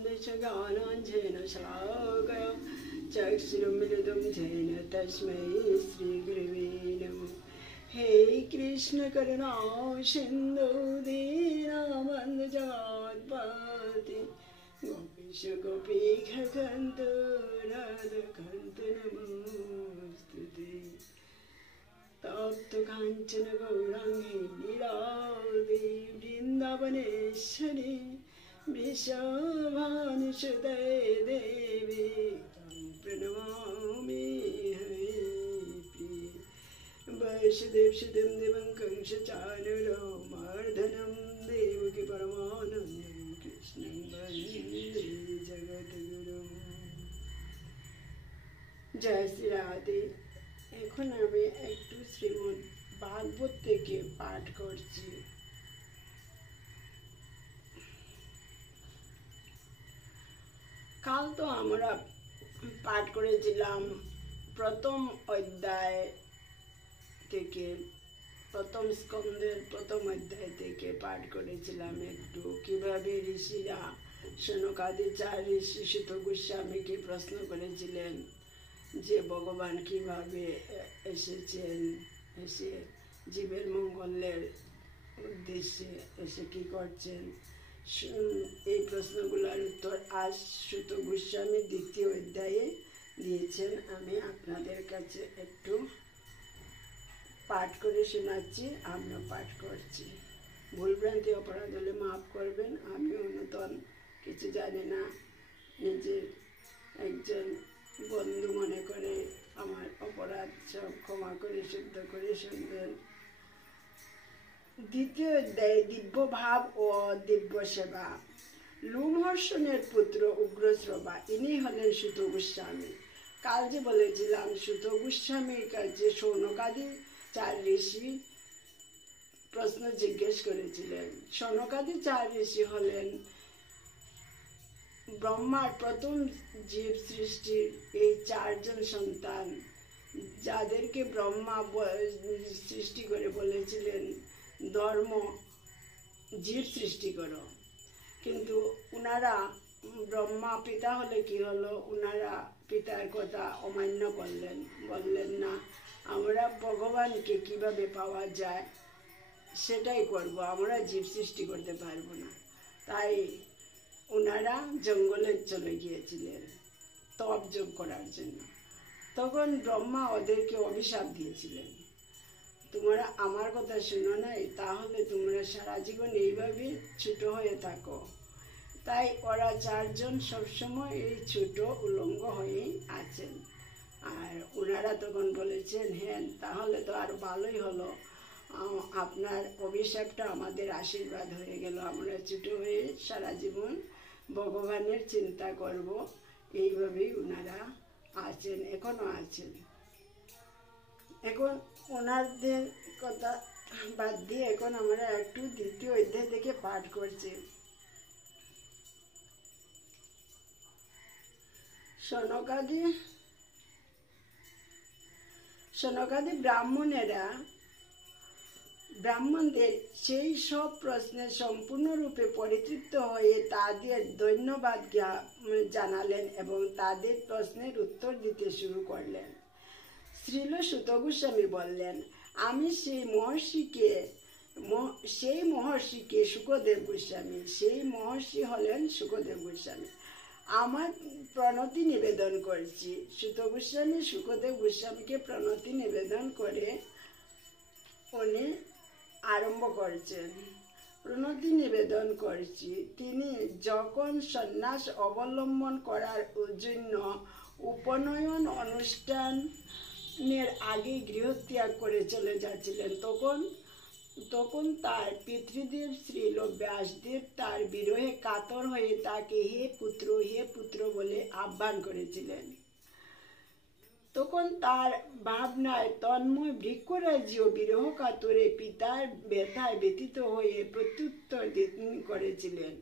ज्ञानाञ्जनेन शलाकया चक्षुरुन्मिलितं येन तस्मै श्रीगुरवे नमः। हे कृष्ण करुणा सिन्धु दीनबन्धु जगत्पते गोपीश गोपीकान्त राधाकान्त नमोस्तुते। तप्त काञ्चन गौराङ्गी नीरावती वृन्दावनेश्वरी वृषभानुसुते देवी तं प्रणमामि हरिप्रिये। वसुदेवसुतं देवं कंसचानूरमर्दनं देवकी परमानन्दं कृष्णं वन्दे जगद्गुरुं। जय श्री राधे। এখন আমি একটু শ্রীমদ্ ভাগবত থেকে পাঠ করছি। কাল তো আমরা পাঠ করেছিলাম প্রথম অধ্যায় থেকে, প্রথম স্কন্ধের প্রথম অধ্যায় থেকে পাঠ করেছিলাম একটু কিভাবে ঋষিরা সনকাদিচার ঋষি সুত গোস্বামীকে প্রশ্ন করেছিলেন যে ভগবান কিভাবে এসেছেন, এসে জীবের মঙ্গলের উদ্দেশ্যে এসে কি করছেন। এই প্রশ্নগুলোর উত্তর আজ সুত গোস্বামী দ্বিতীয় অধ্যায়ে দিয়েছেন। আমি আপনাদের কাছে একটু পাঠ করে শোনাচ্ছি, আমিও পাঠ করছি। ভুলভ্রান্তি অপরাধ হলে মাফ করবেন, আমিও নতুন কিছু জানি না, নিজের একজন বন্ধু মনে করে আমার অপরাধ সব ক্ষমা করে শুদ্ধ করে শুনবেন। দ্বিতীয় অধ্যায়ে দিব্য ভাব ও দিব্য সেবা। লোমহর্ষণের পুত্র উগ্রশ্রবা, ইনি হলেন সুত গোস্বামী। কাল যে বলেছিলাম সুত গোস্বামীর কাছে সৌনকাদি চার ঋষি প্রশ্ন জিজ্ঞেস করেছিলেন। সৌনকাদি চার ঋষি হলেন ব্রহ্মার প্রথম জীব সৃষ্টির এই চারজন সন্তান, যাদেরকে ব্রহ্মা সৃষ্টি করে বলেছিলেন ধর্ম জীব সৃষ্টি করো। কিন্তু উনারা ব্রহ্মা পিতা হলে কি হলো, উনারা পিতার কথা অমান্য করলেন, বললেন না আমরা ভগবানকে কিভাবে পাওয়া যায় সেটাই করব, আমরা জীব সৃষ্টি করতে পারবো না। তাই ওনারা জঙ্গলে চলে গিয়েছিলেন তপ যোগ করার জন্য। তখন ব্রহ্মা ওদেরকে অভিশাপ দিয়েছিলেন, তোমরা আমার কথা শুনো নাই, তাহলে তোমরা সারা জীবন এইভাবে ছোট হয়ে থাকো। তাই ওরা চারজন সবসময় এই ছোট উলঙ্গ হয়েই আছেন। আর ওনারা তখন বলেছেন হ্যাঁ তাহলে তো আর ভালোই হলো, আপনার অভিশাপটা আমাদের আশীর্বাদ হয়ে গেল, আমরা ছোট হয়ে সারা জীবন ভগবানের চিন্তা করব। এইভাবেই ওনারা আছেন, এখনো আছেন। এখন ওনাদের কথা বাদ দিয়ে এখন আমরা একটু দ্বিতীয় অধ্যায় থেকে পাঠ করছি। সনকাদি ব্রাহ্মণদের সেই সব প্রশ্নে সম্পূর্ণরূপে পরিতৃপ্ত হয়ে তাদের ধন্যবাদ জানালেন এবং তাদের প্রশ্নের উত্তর দিতে শুরু করলেন। শ্রীল সুত গোস্বামী বললেন, আমি সেই মহর্ষিকে সুখদেব গোস্বামী, সেই মহর্ষি হলেন সুখদেব গোস্বামী, আমার প্রণতি নিবেদন করছি। সুত গোস্বামী সুখদেব গোস্বামীকে প্রণতি নিবেদন করে উনি আরম্ভ করছেন। প্রণতি নিবেদন করছি, তিনি যখন সন্ন্যাস অবলম্বন করার জন্য উপনয়ন অনুষ্ঠানের আগে গৃহত্যাগ করে চলে যাচ্ছিলেন, তখন তার পিতৃদেব শ্রীল ব্যাসদেব তার বিরহে কাতর হয়ে তাকে হে পুত্র বলে আহ্বান করেছিলেন। তখন তার ভাবনায় তন্ময় বৃক্ষরাজ্য বিরহ কাতরে পিতার ব্যথায় ব্যথিত হয়ে প্রত্যুত্তর করেছিলেন,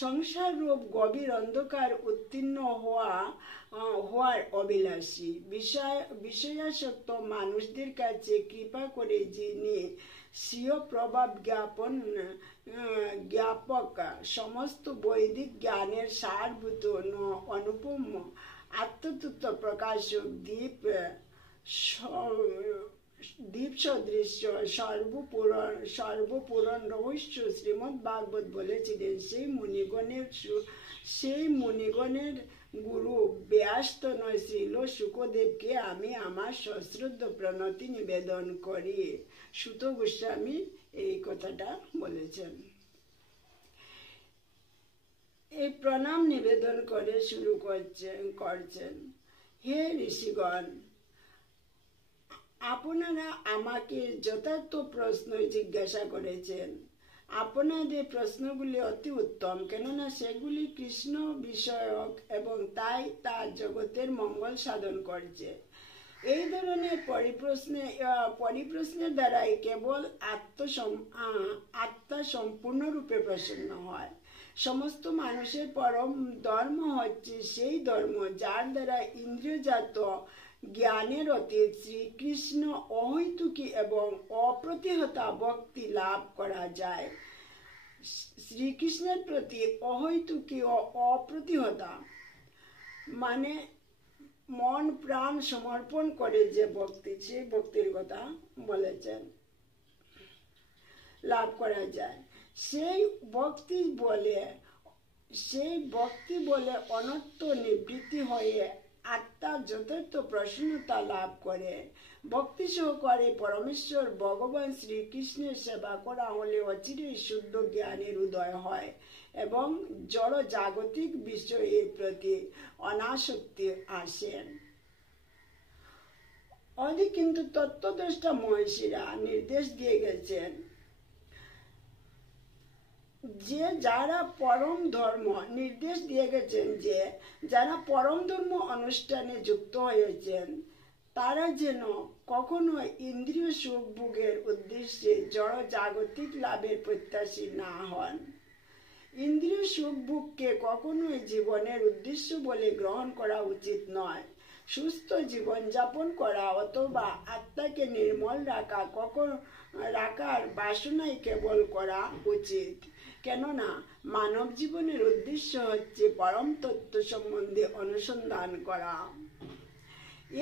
সংসার রূপ গভীর অন্ধকার উত্তীর্ণ হওয়ার অভিলাষী বিষয়াসক্ত মানুষদের কাছে কৃপা করে যিনি স্বীয় প্রভাব জ্ঞাপক সমস্ত বৈদিক জ্ঞানের সারভূত অনুপম আত্মতত্ত্ব প্রকাশক দীপ সদৃশ্য সর্বপুরণ রহস্য শ্রীমদ্ ভাগবত বলেছিলেন। সেই মুনিগণের গুরু ব্যাসতনয় শ্রীল শুকদেবকে আমি আমার সশ্রদ্ধ প্রণতি নিবেদন করি। সুত গোস্বামী এই কথাটা বলেছেন। এই প্রণাম নিবেদন করে শুরু করছেন, হে ঋষিগণ, আপনারা আমাকে যথার্থ প্রশ্ন জিজ্ঞাসা করেছেন। আপনাদের প্রশ্নগুলি অতি উত্তম, কেননা সেগুলি কৃষ্ণ বিষয়ক এবং তাই তা জগতের মঙ্গল সাধন করছে। এই ধরনের পরিপ্রশ্নের দ্বারাই কেবল আত্মা সম্পূর্ণরূপে প্রসন্ন হয়। সমস্ত মানুষের পরম ধর্ম হচ্ছে সেই ধর্ম যার দ্বারা ইন্দ্রিয়জাত জ্ঞানের অতীত শ্রীকৃষ্ণ অহৈতুকী এবং অপ্রতিহতা ভক্তি লাভ করা যায়। শ্রীকৃষ্ণের প্রতি অহৈতুকী ও অপ্রতিহতা মানে মন প্রাণ সমর্পণ করে যে ভক্তি, সেই ভক্তির কথা বলেছেন, লাভ করা যায়। সেই ভক্তি বলে অনর্থ নিবৃত্তি হয়ে আত্মা যথার্থ প্রসন্নতা লাভ করে। ভক্তি সহকারে পরমেশ্বর ভগবান শ্রীকৃষ্ণের সেবা করা হলে অচিরেই শুদ্ধ জ্ঞানের উদয় হয় এবং জড় জাগতিক বিষয়ের প্রতি অনাসক্তি আসেন। কিন্তু তত্ত্বদ্রষ্টা মহর্ষিরা নির্দেশ দিয়ে গেছেন যে যারা পরম ধর্ম অনুষ্ঠানে যুক্ত হয়েছেন তারা যেন কখনো ইন্দ্রিয় সুখ ভোগের উদ্দেশ্যে জড় জাগতিক লাভের প্রত্যাশী না হন। ইন্দ্রিয় সুখ ভোগকে কখনোই জীবনের উদ্দেশ্য বলে গ্রহণ করা উচিত নয়। সুস্থ জীবনযাপন করা অথবা আত্মাকে নির্মল রাখার বাসনাই কেবল করা উচিত, কেননা মানব জীবনের উদ্দেশ্য হচ্ছে পরম তত্ত্ব সম্বন্ধে অনুসন্ধান করা।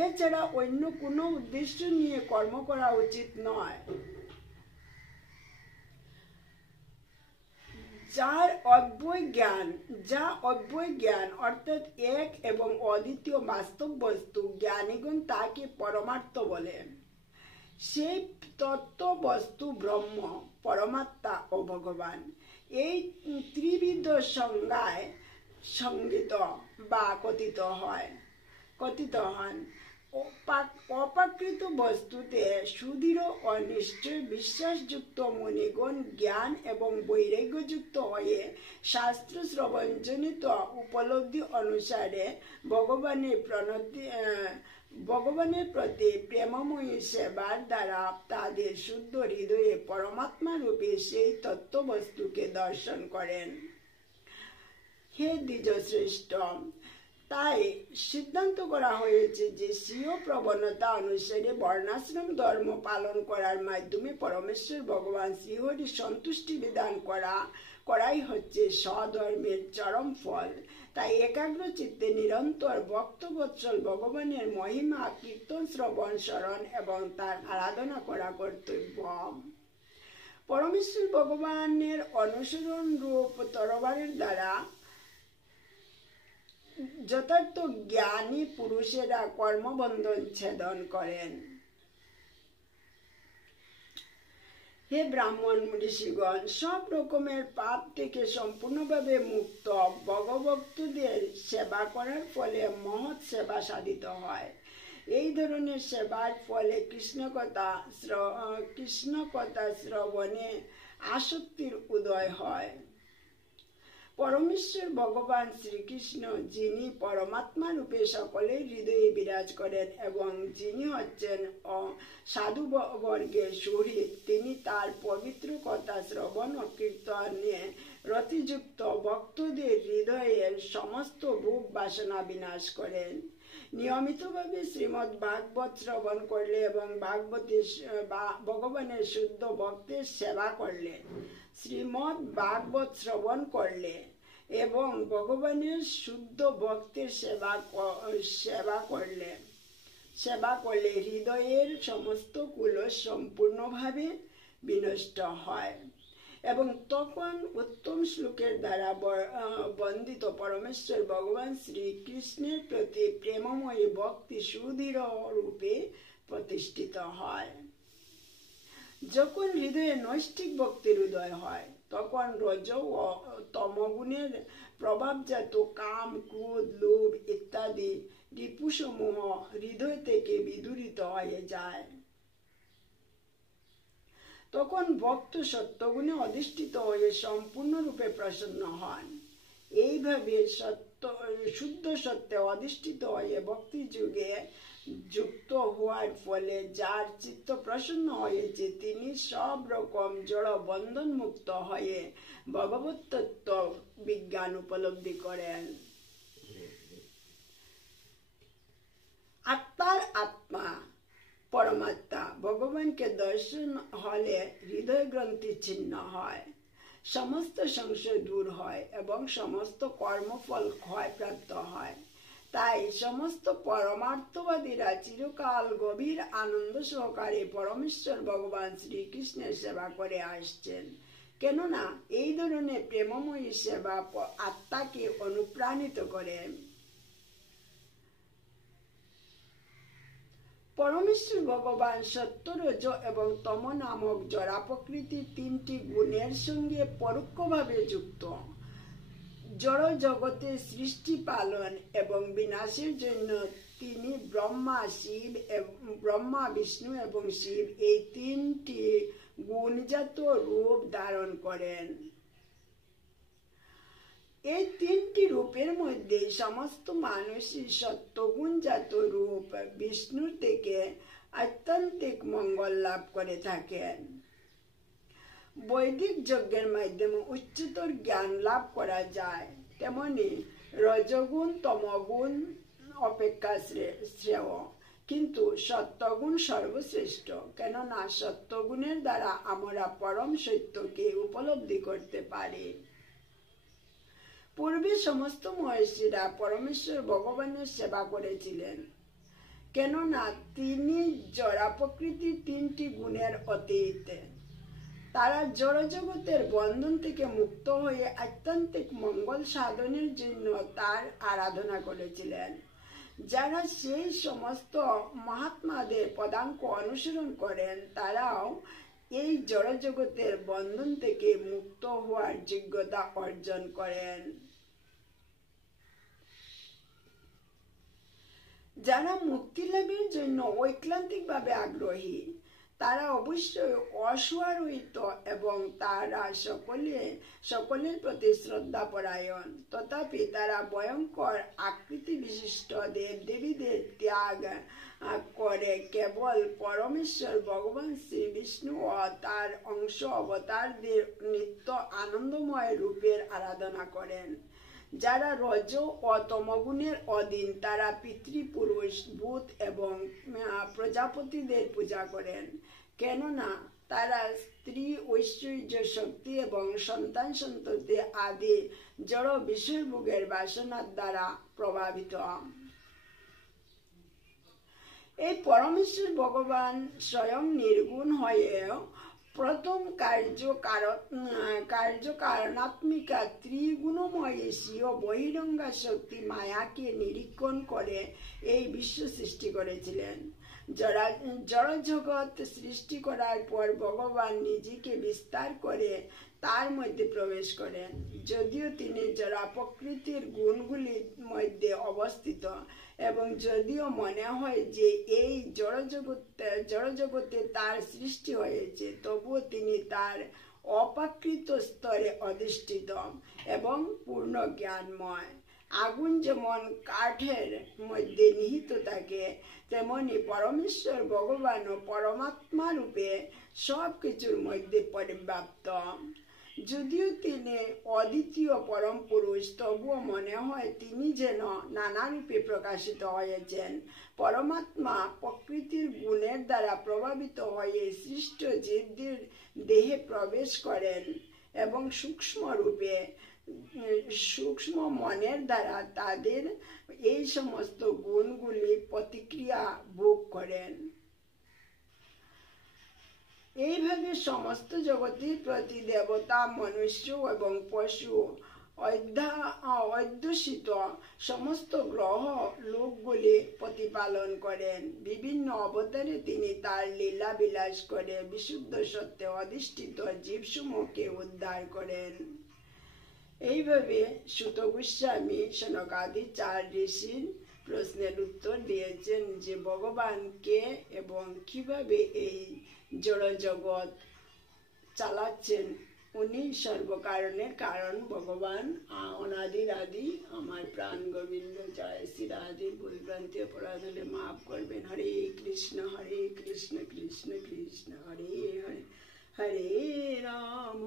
এছাড়া অন্য কোনো উদ্দেশ্য নিয়ে কর্ম করা উচিত নয়। যা অব্যয় জ্ঞান অর্থাৎ এক এবং অদ্বিতীয় বাস্তব বস্তু, জ্ঞানীগণ তাকে পরমার্থ বলেন। সেই তত্ত্ব বস্তু ব্রহ্ম, পরমাত্মা ও ভগবান। এই ত্রিবিধ সংজ্ঞায় সংগীত বা কথিত হন। অপ্রাকৃত বস্তুতে সুদৃঢ় ও নিশ্চয় বিশ্বাসযুক্ত মনিগণ জ্ঞান এবং বৈরাগ্যযুক্ত হয়ে শাস্ত্র শ্রবণজনিত উপলব্ধি অনুসারে ভগবানের প্রতি প্রেমময়ী সেবার দ্বারা তাদের শুদ্ধ হৃদয়ে পরমাত্মা রূপে সেই তত্ত্ববস্তুকে দর্শন করেন। হে দ্বিজশ্রেষ্ঠ, তাই সিদ্ধান্ত করা হয়েছে যে স্বীয় প্রবণতা অনুসারে বর্ণাশ্রম ধর্ম পালন করার মাধ্যমে পরমেশ্বর ভগবান শ্রীহরি সন্তুষ্টি বিধান করাই হচ্ছে স্বধর্মের চরম ফল। তাই একাগ্র চিত্তে নিরন্তর ভক্তবৎসল ভগবানের মহিমা কীর্তন শ্রবণ স্মরণ এবং তার আরাধনা করা কর্তব্য। পরমেশ্বর ভগবানের অনুসরণ রূপ তরবারের দ্বারা যথার্থ জ্ঞানী পুরুষেরা কর্মবন্ধন ছেদন করেন। হে ব্রাহ্মণ ঋষিগণ, সব রকমের পাপ থেকে সম্পূর্ণভাবে মুক্ত ভগভক্তদের সেবা করার ফলে মহৎ সেবা সাধিত হয়। এই ধরনের সেবার ফলে কৃষ্ণ কথা শ্রবণে আসক্তির উদয় হয়। পরমেশ্বর ভগবান শ্রীকৃষ্ণ, যিনি পরমাত্মা রূপে সকলের হৃদয়ে বিরাজ করেন এবং যিনি হচ্ছেন সাধুবর্গের সুহৃদ, তিনি তার পবিত্র কথা শ্রবণ ও কীর্তনে রতিযুক্ত ভক্তদের হৃদয়ের সমস্ত ভোগ বাসনা বিনাশ করেন। নিয়মিতভাবে শ্রীমদ্ ভাগবত শ্রবণ করলে এবং ভগবানের শুদ্ধ ভক্তের সেবা করলে, শ্রীমদ্ ভাগবত শ্রবণ করলে এবং ভগবানের শুদ্ধ ভক্তের সেবা করলে হৃদয়ের সমস্ত কুলস সম্পূর্ণভাবে বিনষ্ট হয় এবং তখন উত্তম শ্লোকের দ্বারা বন্দিত পরমেশ্বর ভগবান শ্রীকৃষ্ণের প্রতি প্রেমময়ী ভক্তি সুদৃঢ় রূপে প্রতিষ্ঠিত হয়। যখন হৃদয়ে নৈষ্ঠিক ভক্তির উদয় হয়, তখন রজ ও তমগুণের প্রভাবজাত কাম, ক্রোধ, লোভ ইত্যাদি রিপুসমূহ হৃদয় থেকে বিদূরিত হয়ে যায়। তখন ভক্ত সত্যগুণে অধিষ্ঠিত হয়ে সম্পূর্ণরূপে প্রসন্ন হন। এইভাবে শুদ্ধ সত্যে অধিষ্ঠিত হয়ে ভক্তি যুগে যুক্ত হওয়ার ফলে যার চিত্ত প্রসন্ন হয়েছে, তিনি সব রকম জড় বন্ধন মুক্ত হয়ে ভগবত তত্ত্ব বিজ্ঞান উপলব্ধি করেন। আত্মার আত্মা পরমাত্মা ভগবানকে দর্শন হলে হৃদয় গ্রন্থি ছিন্ন হয়, সমস্ত সংশয় দূর হয় এবং সমস্ত কর্মফল ক্ষয়প্রাপ্ত হয়। তাই সমস্ত পরমার্থবাদীরা চিরকাল গভীর আনন্দ সহকারে পরমেশ্বর ভগবান শ্রীকৃষ্ণের সেবা করে আসছেন, কেননা এই ধরনের প্রেমময়ী সেবা আত্মাকে অনুপ্রাণিত করে। পরমেশ্বর ভগবান সত্য, রজ এবং তম নামক জড়া প্রকৃতির তিনটি গুণের সঙ্গে পরোক্ষভাবে যুক্ত। জড় জগতের সৃষ্টি, পালন এবং বিনাশের জন্য তিনি ব্রহ্মা, বিষ্ণু এবং শিব এই তিনটি গুণজাত রূপ ধারণ করেন। এই তিনটি রূপের মধ্যে সমস্ত মানুষই সত্যগুণজাত রূপ বিষ্ণুর থেকে আত্যন্তিক মঙ্গল লাভ করে থাকেন। বৈদিক যজ্ঞের মাধ্যমে উচ্চতর জ্ঞান লাভ করা যায়, তেমনি রজগুণ তমগুণ অপেক্ষা শ্রেয়, কিন্তু সত্যগুণ সর্বশ্রেষ্ঠ, কেননা সত্যগুণের দ্বারা আমরা পরম সত্যকে উপলব্ধি করতে পারি। পূর্বে সমস্ত মহর্ষিরা পরমেশ্বর ভগবানের সেবা করেছিলেন, কেননা তিনি জড়া প্রকৃতির তিনটি গুণের অতীত। তারা জড়জগতের বন্ধন থেকে মুক্ত হয়ে আত্যন্তিক মঙ্গল সাধনের জন্য তার আরাধনা করেছিলেন। যারা সেই সমস্ত মহাত্মাদের পদাঙ্ক অনুসরণ করেন, তারাও এই জড়জগতের বন্ধন থেকে মুক্ত হওয়ার যোগ্যতা অর্জন করেন। যারা মুক্তি লাভের জন্য ঐক্লান্তিকভাবে আগ্রহী, তারা অবশ্যই অসহায়িত এবং তারা সকলের প্রতি শ্রদ্ধাপরায়ণ। তথাপি তারা ভয়ঙ্কর আকৃতি বিশিষ্ট দেবদেবীদের ত্যাগ করে কেবল পরমেশ্বর ভগবান শ্রী বিষ্ণু ও তার অংশ অবতারদের নিত্য আনন্দময় রূপের আরাধনা করেন। যারা রজ ও তমগুণের অধীন, তারা পিতৃপুরুষ, ভূত এবং প্রজাপতিদের পূজা করেন, কেননা তারা স্ত্রী, ঐশ্বর্য, শক্তি এবং সন্তান সন্ততি আদি জড় বিষয়ভোগের বাসনার দ্বারা প্রভাবিত। এই পরমেশ্বর ভগবান স্বয়ং নির্গুণ হয়েও প্রথম কার্যকারণাত্মিকা ত্রিগুণময় স্বীয় বহিরঙ্গা শক্তি মায়াকে নিরীক্ষণ করে এই বিশ্ব সৃষ্টি করেছিলেন। জড়জগৎ সৃষ্টি করার পর ভগবান নিজেকে বিস্তার করে তার মধ্যে প্রবেশ করেন। যদিও তিনি জড়া প্রকৃতির গুণগুলির মধ্যে অবস্থিত এবং যদিও মনে হয় যে এই জড়জগতে তার সৃষ্টি হয়েছে, তবুও তিনি তার অপ্রাকৃত স্তরে অধিষ্ঠিত এবং পূর্ণ জ্ঞানময়। আগুন যেমন কাঠের মধ্যে নিহিত থাকে, তেমনি পরমেশ্বর ভগবান ও পরমাত্মা রূপে সব কিছুর মধ্যে পরিব্যাপ্ত। যদিও তিনি অদ্বিতীয় পরম পুরুষ, তবুও মনে হয় তিনি যেন নানা রূপে প্রকাশিত হয়েছেন। পরমাত্মা প্রকৃতির গুণের দ্বারা প্রভাবিত হয়ে সৃষ্ট জীবদের দেহে প্রবেশ করেন এবং সূক্ষ্ম মনের দ্বারা তাদের এই সমস্ত গুণগুলি প্রতিক্রিয়া ভোগ করেন। এইভাবে সমস্ত জগতের প্রতি দেবতা, মনুষ্য এবং পশু অধ্যুষিত সমস্ত গ্রহ লোকগুলি প্রতিপালন করেন। বিভিন্ন অবতারে তিনি তার লীলা বিলাস করে বিশুদ্ধ সত্যে অধিষ্ঠিত জীবসমূহকে উদ্ধার করেন। এইভাবে সুত গোস্বামী সনকাদি 4 ঋষির প্রশ্নের উত্তর দিয়েছেন যে ভগবান কে এবং কিভাবে এই জড় জগৎ চালাচ্ছেন। উনি সর্বকারণের কারণ ভগবান, অনাদির আদি আমার প্রাণ গোবিন্দ। জয় শ্রী রাধে। ভুলভ্রান্তি অপরাধ হলে মাফ করবেন। হরে কৃষ্ণ কৃষ্ণ কৃষ্ণ হরে হরে, হরে রাম